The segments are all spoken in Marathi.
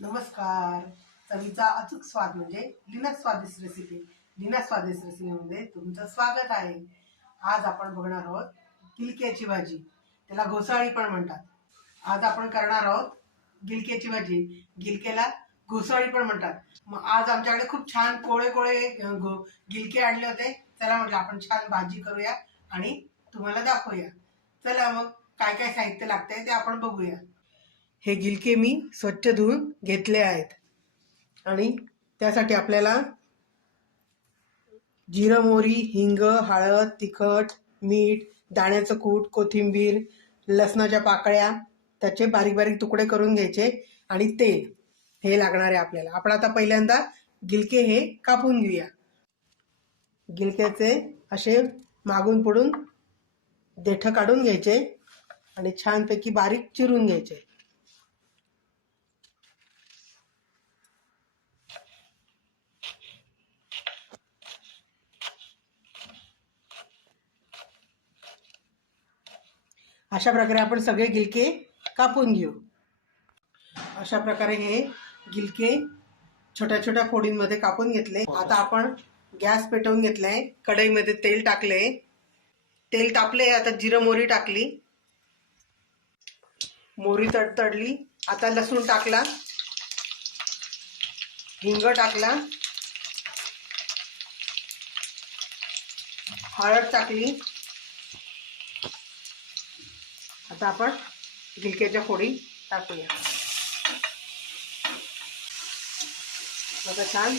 नमस्कार. चवीचा अचूक स्वाद म्हणजे लिना स्वादिष्ट रेसिपी लिना स्वादिष्ट रेसिपीमध्ये तुमचं स्वागत आहे. आज आपण बघणार आहोत गिलक्याची भाजी. त्याला घोसाळी पण म्हणतात. आज आपण करणार आहोत गिलक्याची भाजी. गिलक्याला घोसाळी पण म्हणतात. मग आज आमच्याकडे खूप छान कोळे कोळे गिलके आणले होते. चला म्हटलं आपण छान भाजी करूया आणि तुम्हाला दाखवूया. चला मग काय काय साहित्य लागतंय ते आपण बघूया. हे गिलके मी स्वच्छ धुवून घेतले आहेत. आणि त्यासाठी आपल्याला जिरं मोहरी हिंग हळद तिखट मीठ दाण्याचं कूट कोथिंबीर लसणाच्या पाकळ्या त्याचे बारीक बारीक तुकडे करून घ्यायचे आणि तेल हे लागणार आहे आपल्याला. आपण आता पहिल्यांदा गिलके हे कापून घेऊया. गिलक्याचे असे मागून पुढून देठ काढून घ्यायचे आणि छानपैकी बारीक चिरून घ्यायचे. अशा प्रकारे आपण सगळे गिलके कापून घेऊ. अशा प्रकारे हे गिलके छोट्या छोट्या फोडींमध्ये कापून घेतले. आता आपण गॅस पेटवून घेतलाय. कढईमध्ये तेल टाकले तेल तापले आता जिरं मोहरी टाकली. मोरी तडतडली आता लसूण टाकला. हिंग टाकला. हळद टाकली. आता आपण गिलक्याच्या फोडी टाकूया. आता छान.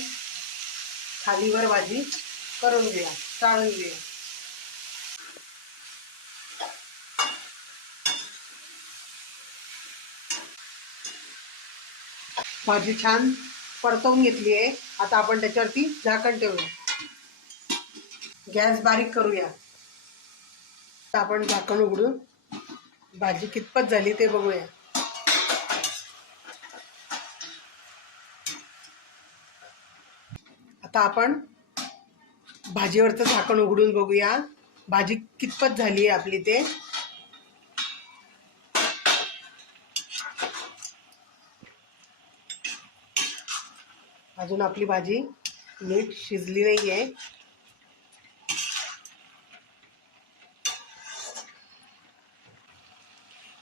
खालीवर भाजी करून घेऊया चाळून घेऊया. भाजी छान परतवून घेतली आहे. आता आपण त्याच्यावरती झाकण ठेवूया. गॅस बारीक करूया. आपण झाकण उघडून भाजी कितपत झाली ते बघूया. आता आपण भाजीवरचं झाकण उघडून बघूया. भाजी कितपत झाली आहे आपली ते. अजून आपली भाजी नीट शिजली नाही आहे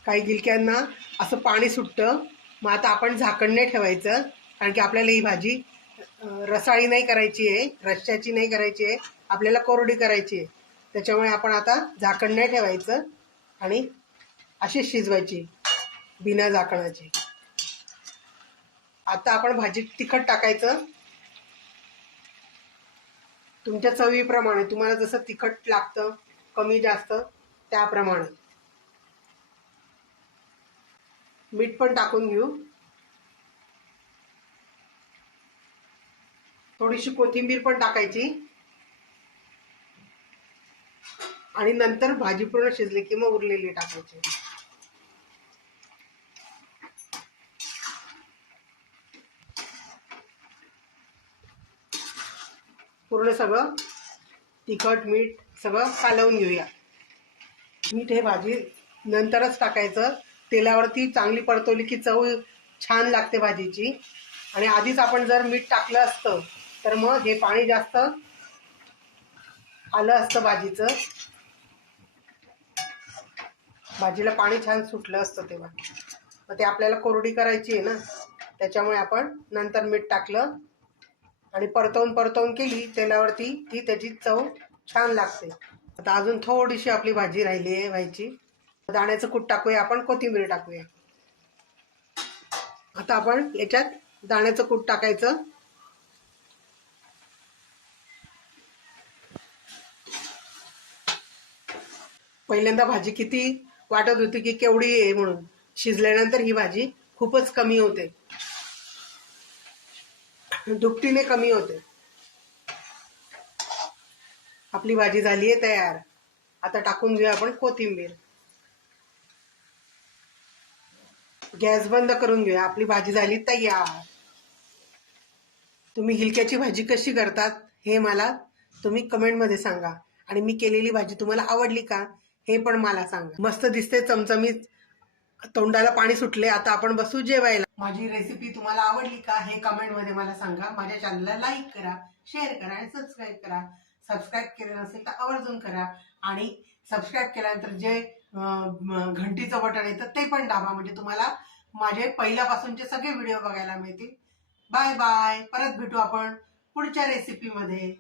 काही गिलक्यांना असं पाणी सुटतं. मग आता आपण झाकण नाही ठेवायचं. कारण की आपल्याला ही भाजी रसाळी नाही करायची आहे. रश्श्याची नाही करायची आहे. आपल्याला कोरडी करायची आहे. त्याच्यामुळे आपण आता झाकण नाही ठेवायचं आणि अशीच शिजवायची बिना झाकणाची. आता आपण भाजीत तिखट टाकायचं. तुमच्या चवीप्रमाणे तुम्हाला जसं तिखट लागतं कमी जास्त त्याप्रमाणे. मीठ पण टाकून घेऊ. थोडीशी कोथिंबीर पण टाकायची. आणि नंतर भाजी पूर्ण शिजली की मग उरलेली टाकायची. पूर्ण सगळं तिखट मीठ सगळं कालवून घेऊया. मीठ हे भाजी नंतरच टाकायचं. तेलावरती चांगली परतवली की चव छान लागते भाजीची. आणि आधीच आपण जर मीठ टाकलं असतं तर मग हे पाणी जास्त आलं असतं भाजीचं. भाजीला पाणी छान सुटलं असतं तेव्हा. मग ते आपल्याला कोरडी करायची आहे ना त्याच्यामुळे आपण नंतर मीठ टाकलं. आणि परतवून परतवून केली तेलावरती ती त्याची चव छान लागते. आता अजून थोडीशी आपली भाजी राहिली आहे व्हायची दाण्याचं कूट टाकूया आपण कोथिंबीर टाकूया. आता आपण याच्यात दाण्याचं कूट टाकायचं. पहिल्यांदा भाजी किती वाटत होती की केवढी आहे म्हणून. शिजल्यानंतर ही भाजी खूपच कमी होते. दुपटीने कमी होते. आपली भाजी झाली आहे तयार. आता टाकून घेऊया आपण कोथिंबीर. गॅस बंद करून घेऊया. आपली भाजी झाली तयार. तुम्ही हिलक्याची भाजी कशी करतात हे मला तुम्ही कमेंटमध्ये सांगा. आणि मी केलेली भाजी तुम्हाला आवडली का हे पण मला सांगा. मस्त दिसते चमचमीत. तोंडाला पाणी सुटले आता आपण बसू जेवायला. माझी रेसिपी तुम्हाला आवडली का हे कमेंटमध्ये मला सांगा. माझ्या चॅनलला लाईक करा शेअर करा आणि सबस्क्राईब करा. सबस्क्राईब केलं नसेल तर आवर्जून करा. आणि सबस्क्राईब केल्यानंतर जे घंटीचं बटन येतं ते पण दाबा. म्हणजे तुम्हाला माझे पहिल्यापासूनचे सगळे व्हिडिओ बघायला मिळतील. Bye bye. परत भेटू आपण पुढच्या रेसिपीमध्ये